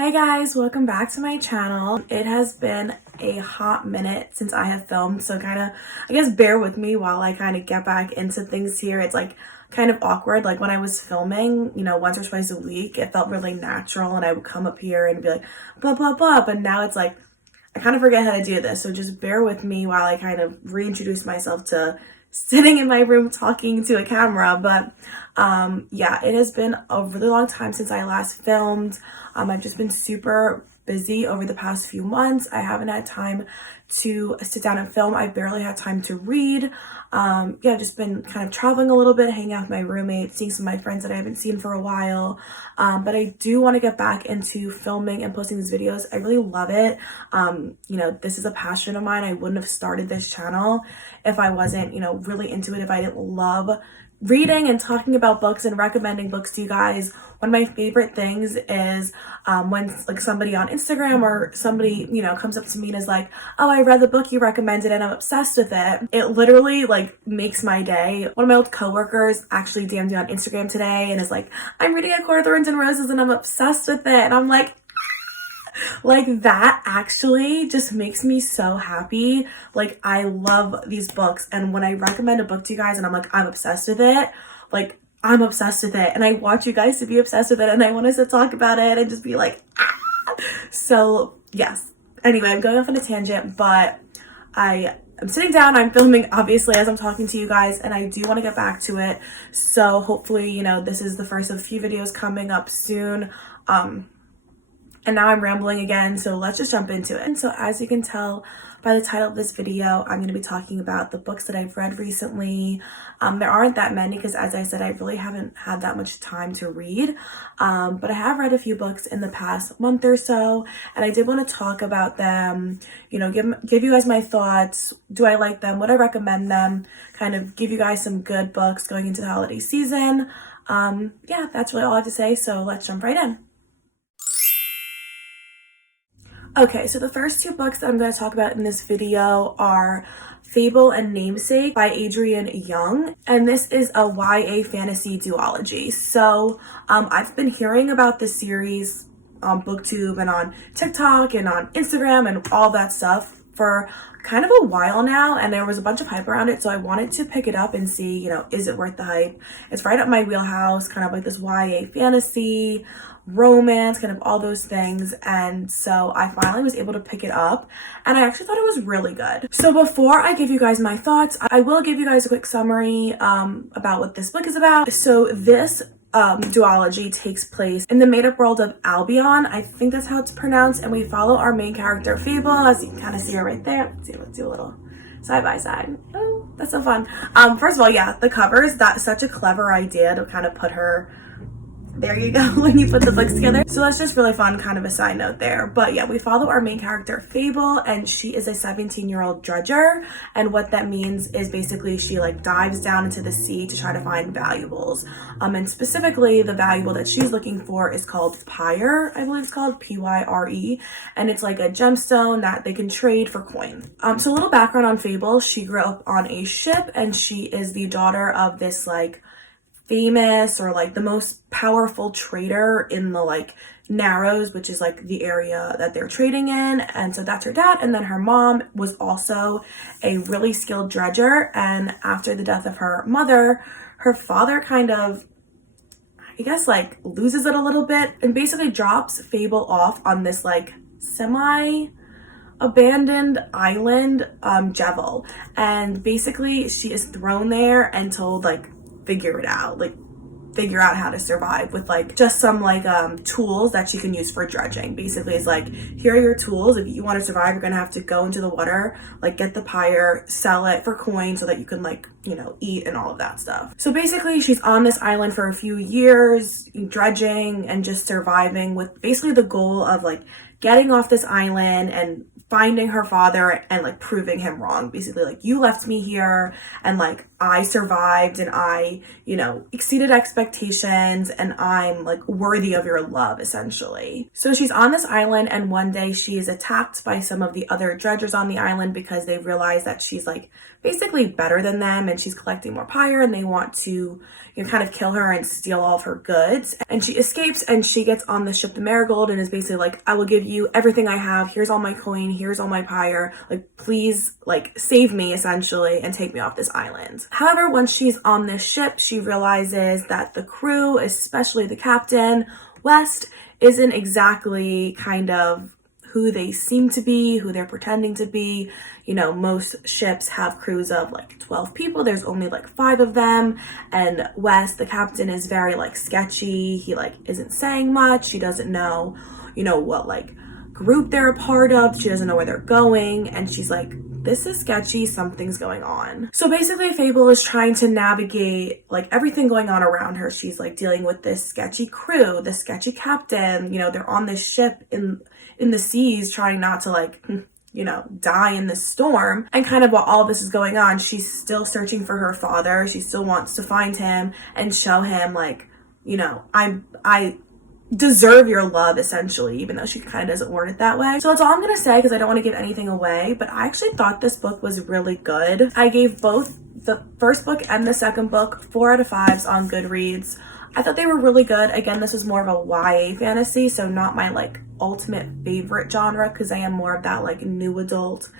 Hi guys, welcome back to my channel. It has been a hot minute since I have filmed, so I guess bear with me while I kind of get back into things here. It's like kind of awkward, like when I was filming, once or twice a week, it felt really natural and I would come up here and be like, blah, blah, blah, but now it's like, I kind of forget how to do this, so just bear with me while I kind of reintroduce myself to sitting in my room talking to a camera. But yeah, it has been a really long time since I last filmed. I've just been super busy over the past few months. I haven't had time to sit down and film. I barely had time to read. Yeah, just been kind of traveling a little bit, hanging out with my roommate, seeing some of my friends that I haven't seen for a while. But I do want to get back into filming and posting these videos. I really love it. This is a passion of mine. I wouldn't have started this channel if I wasn't, really into it, if I didn't love reading and talking about books and recommending books to you guys. One of my favorite things is when like somebody on Instagram or somebody, comes up to me and is like, oh, I read the book you recommended and I'm obsessed with it. It literally like makes my day. One of my old coworkers actually DM'd me on Instagram today and is like, I'm reading A Court of Thorns and Roses and I'm obsessed with it. And I'm like that actually just makes me so happy. Like, I love these books, and when I recommend a book to you guys and I'm like, I'm obsessed with it, like, I'm obsessed with it, and I want you guys to be obsessed with it, and I want us to talk about it and just be like, ah! So yes, anyway, I'm going off on a tangent, but I'm sitting down, I'm filming obviously as I'm talking to you guys, and I do want to get back to it. So hopefully, this is the first of a few videos coming up soon. And now I'm rambling again, so let's just jump into it. And so as you can tell by the title of this video, I'm going to be talking about the books that I've read recently. There aren't that many because, as I said, I really haven't had that much time to read. But I have read a few books in the past month or so, and I did want to talk about them, give you guys my thoughts. Do I like them? Would I recommend them? Kind of give you guys some good books going into the holiday season. Yeah, that's really all I have to say, so let's jump right in. Okay, so the first two books that I'm going to talk about in this video are Fable and Namesake by Adrienne Young, and this is a YA fantasy duology. So I've been hearing about this series on BookTube and on TikTok and on Instagram and all that stuff for kind of a while now, and there was a bunch of hype around it, so I wanted to pick it up and see, is it worth the hype? It's right up my wheelhouse, kind of like this YA fantasy, romance, kind of all those things. And so I finally was able to pick it up, and I actually thought it was really good. So before I give you guys my thoughts, I will give you guys a quick summary about what this book is about. So this duology takes place in the made-up world of Albion. I think that's how it's pronounced, and we follow our main character Fable, as you can kind of see her right there. Let's do a little side by side. Oh, that's so fun. First of all, yeah, the covers, that's such a clever idea to kind of put her there you go when you put the books together. So that's just really fun, kind of a side note there. But yeah, we follow our main character Fable, and she is a 17-year-old dredger, and what that means is basically she like dives down into the sea to try to find valuables. And specifically the valuable that she's looking for is called Pyre, I believe it's called Pyre, and it's like a gemstone that they can trade for coin. So a little background on Fable. She grew up on a ship, and she is the daughter of this like famous or like the most powerful trader in the like Narrows, which is like the area that they're trading in. And so that's her dad. And then her mom was also a really skilled dredger, and after the death of her mother, her father kind of, I guess, like loses it a little bit and basically drops Fable off on this like semi abandoned island, Jevel, and basically she is thrown there and told like figure out how to survive with like just some like tools that you can use for dredging. Basically it's like, here are your tools. If you want to survive, you're gonna have to go into the water, like get the pyre, sell it for coin so that you can like eat and all of that stuff. So basically she's on this island for a few years dredging and just surviving, with basically the goal of like getting off this island and finding her father and like proving him wrong. Basically like, you left me here and like I survived and I exceeded expectations and I'm like worthy of your love, essentially. So she's on this island, and one day she is attacked by some of the other dredgers on the island because they realize that she's like basically better than them and she's collecting more pyre, and they want to, you know, kind of kill her and steal all of her goods. And she escapes, and she gets on the ship the Marigold and is basically like, I will give you everything I have. Here's all my coin. Here's all my pyre. Like, please, like, save me, essentially, and take me off this island. However, once she's on this ship, she realizes that the crew, especially the captain, West, isn't exactly kind of who they seem to be, who they're pretending to be. You know, most ships have crews of like 12 people. There's only like 5 of them. And West, the captain, is very like sketchy. He like isn't saying much. She doesn't know, you know, what like group they're a part of. She doesn't know where they're going. And she's like, this is sketchy, something's going on. So basically Fable is trying to navigate like everything going on around her. She's like dealing with this sketchy crew, this sketchy captain. You know, they're on this ship in the seas, trying not to like, you know, die in this storm. And kind of while all this is going on, she's still searching for her father. She still wants to find him and show him like, you know, I deserve your love, essentially, even though she kind of doesn't word it that way. So that's all I'm gonna say, because I don't want to give anything away, but I actually thought this book was really good. I gave both the first book and the second book 4 out of 5s on Goodreads. I thought they were really good. Again, this is more of a YA fantasy, so not my like ultimate favorite genre, because I am more of that like new adult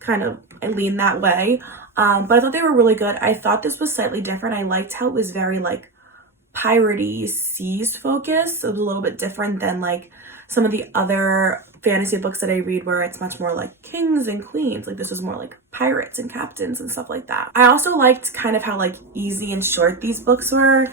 kind of, I lean that way. But I thought they were really good. I thought this was slightly different. I liked how it was very like piratey seas focused. It was a little bit different than like some of the other fantasy books that I read, where it's much more like kings and queens. Like this was more like pirates and captains and stuff like that. I also liked kind of how like easy and short these books were.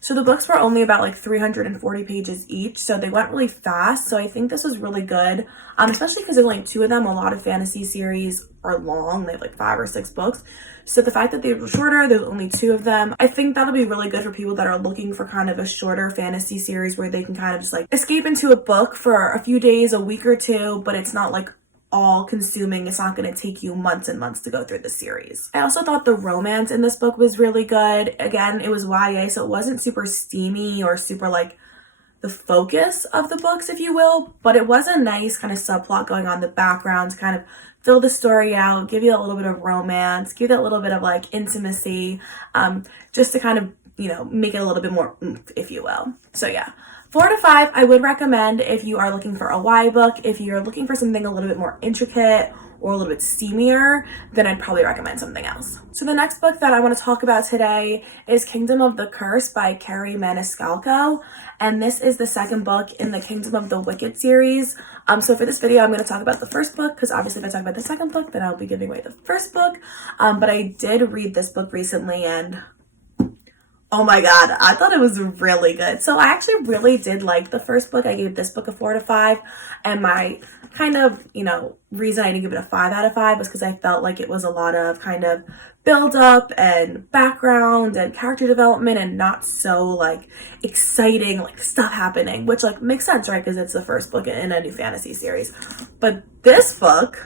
So the books were only about like 340 pages each, so they went really fast. So I think this was really good, especially because there's only 2 of them. A lot of fantasy series are long. They have like 5 or 6 books. So the fact that they were shorter, there's only 2 of them, I think that'll be really good for people that are looking for kind of a shorter fantasy series where they can kind of just like escape into a book for a few days, a week or 2, but it's not like all consuming. It's not going to take you months and months to go through the series. I also thought the romance in this book was really good. Again, it was YA, so it wasn't super steamy or super like the focus of the books, if you will, but it was a nice kind of subplot going on in the background to kind of fill the story out, give you a little bit of romance, give you a little bit of like intimacy, just to kind of, you know, make it a little bit more oomph, if you will. So yeah. 4 out of 5, I would recommend if you are looking for a YA book. If you're looking for something a little bit more intricate or a little bit steamier, then I'd probably recommend something else. So the next book that I want to talk about today is Kingdom of the Curse by Kerri Maniscalco. And this is the second book in the Kingdom of the Wicked series. So for this video, I'm going to talk about the first book, because obviously if I talk about the second book, then I'll be giving away the first book. But I did read this book recently, and oh my god, I thought it was really good. So I actually really did like the first book. I gave this book a 4 out of 5. And my kind of, you know, reason I didn't give it a 5 out of 5 was because I felt like it was a lot of kind of build up and background and character development and not so like exciting like stuff happening, which like makes sense, right? Because it's the first book in a new fantasy series. But this book,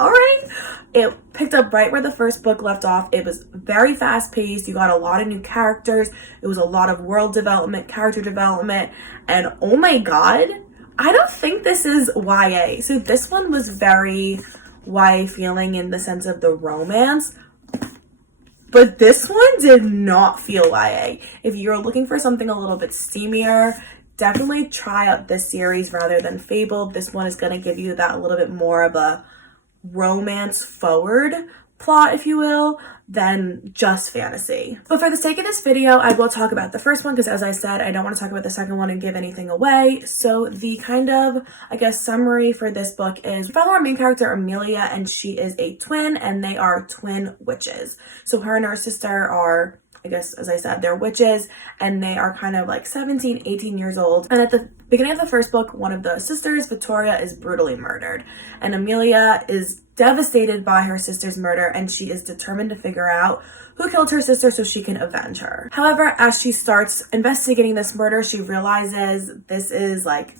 all right, it picked up right where the first book left off. It was very fast paced. You got a lot of new characters. It was a lot of world development, character development, and oh my god, I don't think this is YA. So this one was very YA feeling in the sense of the romance, but this one did not feel YA. If you're looking for something a little bit steamier, definitely try out this series rather than Fable. This one is going to give you that a little bit more of a romance forward plot, if you will, than just fantasy. But for the sake of this video, I will talk about the first one because, as I said, I don't want to talk about the second one and give anything away. So the kind of, I guess, summary for this book is we follow our main character, Amelia, and she is a twin, and they are twin witches. So her and her sister are, I guess, as I said, they're witches, and they are kind of like 17, 18 years old. And at the beginning of the first book, one of the sisters, Victoria, is brutally murdered. And Amelia is devastated by her sister's murder, and she is determined to figure out who killed her sister so she can avenge her. However, as she starts investigating this murder, she realizes this is like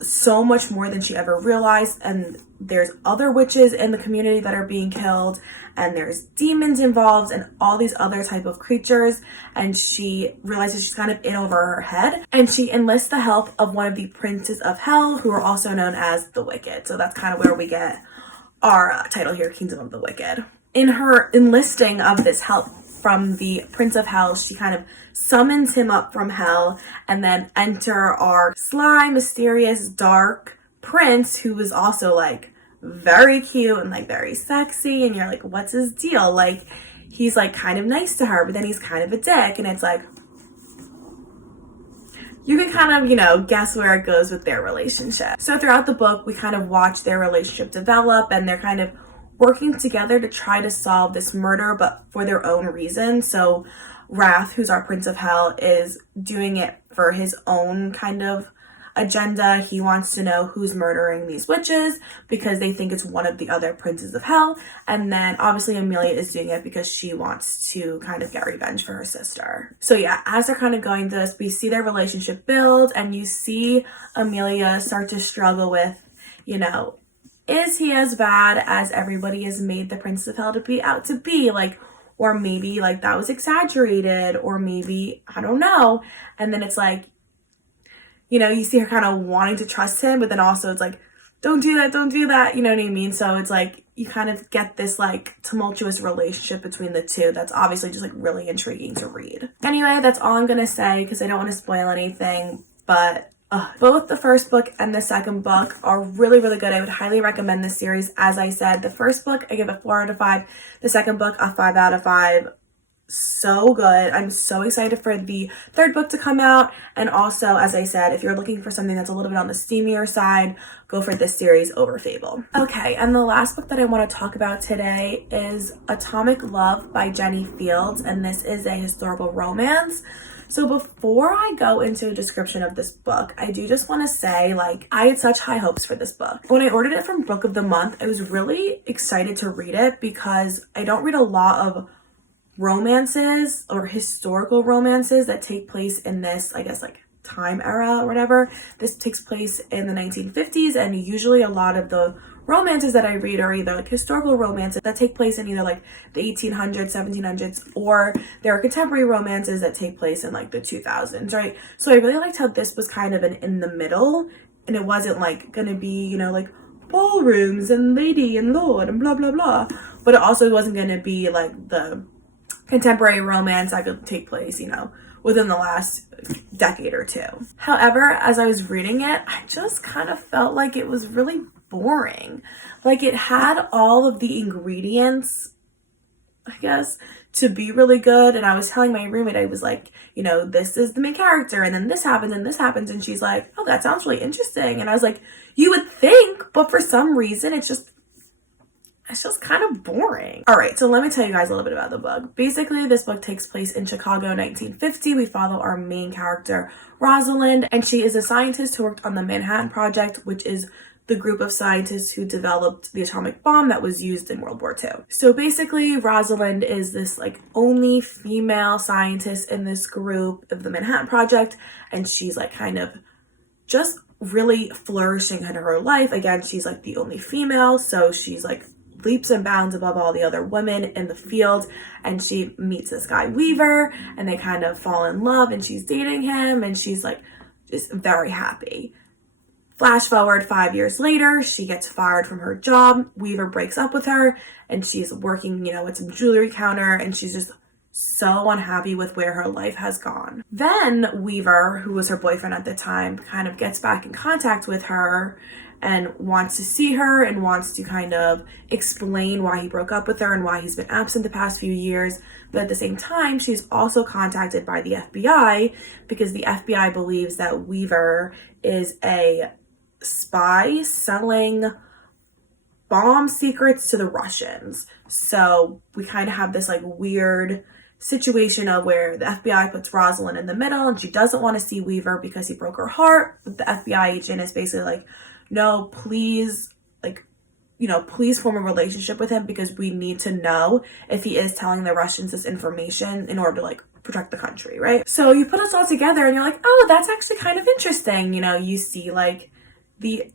so much more than she ever realized, and there's other witches in the community that are being killed, and there's demons involved and all these other type of creatures, and she realizes she's kind of in over her head, and she enlists the help of one of the princes of hell, who are also known as the Wicked. So that's kind of where we get our title here, Kingdom of the Wicked. in her enlisting of this help from the Prince of Hell, she kind of summons him up from hell, and then enter our sly, mysterious, dark prince, who was also like very cute and like very sexy, and you're like, what's his deal? Like, he's like kind of nice to her, but then he's kind of a dick, and it's like, you can kind of, you know, guess where it goes with their relationship. So throughout the book, we kind of watch their relationship develop, and they're kind of working together to try to solve this murder, but for their own reasons. So Wrath, who's our Prince of Hell, is doing it for his own kind of agenda. He wants to know who's murdering these witches because they think it's one of the other princes of hell. And then obviously Amelia is doing it because she wants to kind of get revenge for her sister. So yeah, as they're kind of going through this, we see their relationship build, and you see Amelia start to struggle with, you know, is he as bad as everybody has made the Prince of Hell to be out to be? Like, or maybe like that was exaggerated, or maybe, I don't know. And then it's like, you know, you see her kind of wanting to trust him, but then also it's like, don't do that, you know what I mean? So it's like, you kind of get this like tumultuous relationship between the two that's obviously just like really intriguing to read. Anyway, that's all I'm gonna say because I don't want to spoil anything, but both the first book and the second book are really, really good. I would highly recommend this series. As I said, the first book, I give a 4 out of 5. The second book, a 5 out of 5. So good. I'm so excited for the third book to come out. And also, as I said, if you're looking for something that's a little bit on the steamier side, go for this series over Fable. Okay, and the last book that I want to talk about today is Atomic Love by Jennie Fields, and this is a historical romance. So before I go into a description of this book, I do just want to say, like, I had such high hopes for this book. When I ordered it from Book of the Month, I was really excited to read it because I don't read a lot of romances or historical romances that take place in this, I guess, like, time era or whatever. This takes place in the 1950s, and usually a lot of the romances that I read are either like historical romances that take place in either like the 1800s, 1700s, or there are contemporary romances that take place in like the 2000s, right? So I really liked how this was kind of an in the middle, and it wasn't like gonna be, you know, like ballrooms and lady and lord and blah blah blah, but it also wasn't gonna be like the contemporary romance that could take place, you know, within the last decade or two. However, as I was reading it, I just kind of felt like it was really boring. Like, it had all of the ingredients, I guess, to be really good. And I was telling my roommate, I was like, you know, this is the main character, and then this happens and this happens, and she's like, oh, that sounds really interesting. And I was like, you would think, but for some reason it's just kind of boring. All right, so let me tell you guys a little bit about the book. Basically, this book takes place in Chicago, 1950. We follow our main character, Rosalind, and she is a scientist who worked on the Manhattan Project, which is the group of scientists who developed the atomic bomb that was used in World War II. So basically, Rosalind is this like only female scientist in this group of the Manhattan Project, and she's like kind of just really flourishing in her life. Again, she's like the only female, so she's like leaps and bounds above all the other women in the field, and she meets this guy Weaver, and they kind of fall in love, and she's dating him, and she's like just very happy. Flash forward 5 years later, she gets fired from her job. Weaver breaks up with her, and she's working, you know, at some jewelry counter, and she's just so unhappy with where her life has gone. Then Weaver, who was her boyfriend at the time, kind of gets back in contact with her and wants to see her and wants to kind of explain why he broke up with her and why he's been absent the past few years. But at the same time, she's also contacted by the FBI because the FBI believes that Weaver is a spy selling bomb secrets to the Russians. So we kind of have this like weird situation of where the FBI puts Rosalind in the middle, and she doesn't want to see Weaver because he broke her heart. But the FBI agent is basically like, no, please, like, you know, please form a relationship with him because we need to know if he is telling the Russians this information in order to like protect the country, right? So you put us all together and you're like, oh, that's actually kind of interesting. You know, you see like the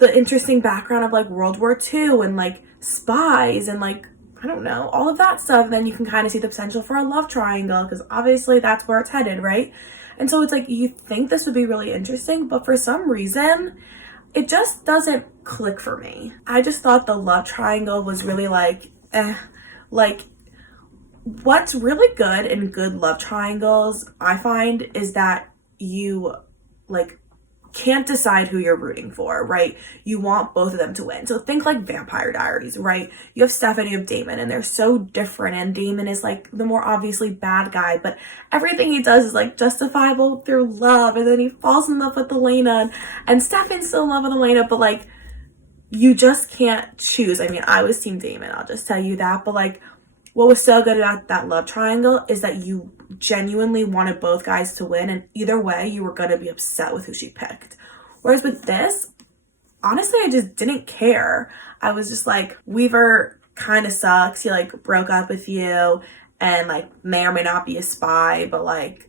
interesting background of like World War II and like spies and like, I don't know, all of that stuff. Then you can kind of see the potential for a love triangle because obviously that's where it's headed, right? And so it's like, you think this would be really interesting, but for some reason, it just doesn't click for me. I just thought the love triangle was really like, Like, what's really good in good love triangles, I find, is that you, like, can't decide who you're rooting for, right? You want both of them to win. So think like Vampire Diaries, right? You have Steph and you have Damon, and they're so different, and Damon is like the more obviously bad guy, but everything he does is like justifiable through love, and then he falls in love with Elena, and Stefan's still in love with Elena, but like, you just can't choose. I mean, I was Team Damon, I'll just tell you that, but like, what was so good about that love triangle is that you genuinely wanted both guys to win, and either way, you were going to be upset with who she picked. Whereas with this, honestly, I just didn't care. I was just like, Weaver kind of sucks. He like broke up with you and like may or may not be a spy, but like,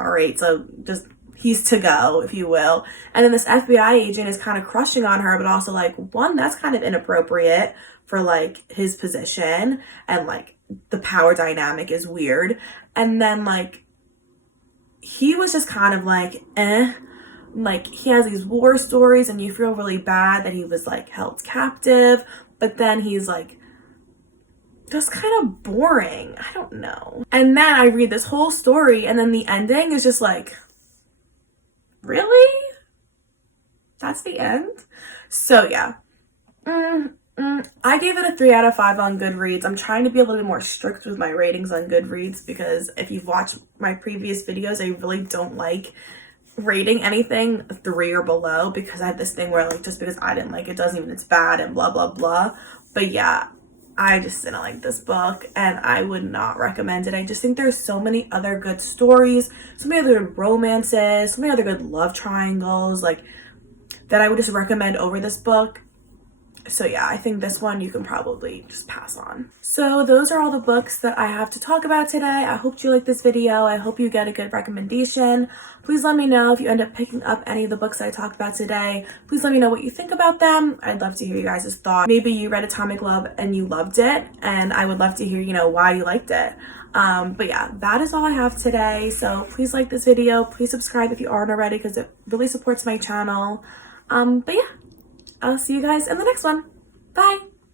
all right, so just he's to go, if you will. And then this FBI agent is kind of crushing on her, but also like, one, that's kind of inappropriate for like his position, and like the power dynamic is weird. And then like, he was just kind of like, like he has these war stories and you feel really bad that he was like held captive, but then he's like just kind of boring. I don't know. And then I read this whole story and then the ending is just like, really? That's the end? So yeah. I gave it a 3 out of 5 on Goodreads. I'm trying to be a little bit more strict with my ratings on Goodreads because if you've watched my previous videos, I really don't like rating anything 3 or below because I have this thing where like, just because I didn't like it doesn't mean it's bad and blah, blah, blah. But yeah, I just didn't like this book and I would not recommend it. I just think there's so many other good stories, so many other good romances, so many other good love triangles, like, that I would just recommend over this book. So yeah, I think this one you can probably just pass on. So those are all the books that I have to talk about today. I hope you like this video. I hope you get a good recommendation. Please let me know if you end up picking up any of the books I talked about today. Please let me know what you think about them. I'd love to hear you guys' thoughts. Maybe you read Atomic Love and you loved it, and I would love to hear, you know, why you liked it. But yeah, that is all I have today. So please like this video. Please subscribe if you aren't already because it really supports my channel. But yeah, I'll see you guys in the next one. Bye!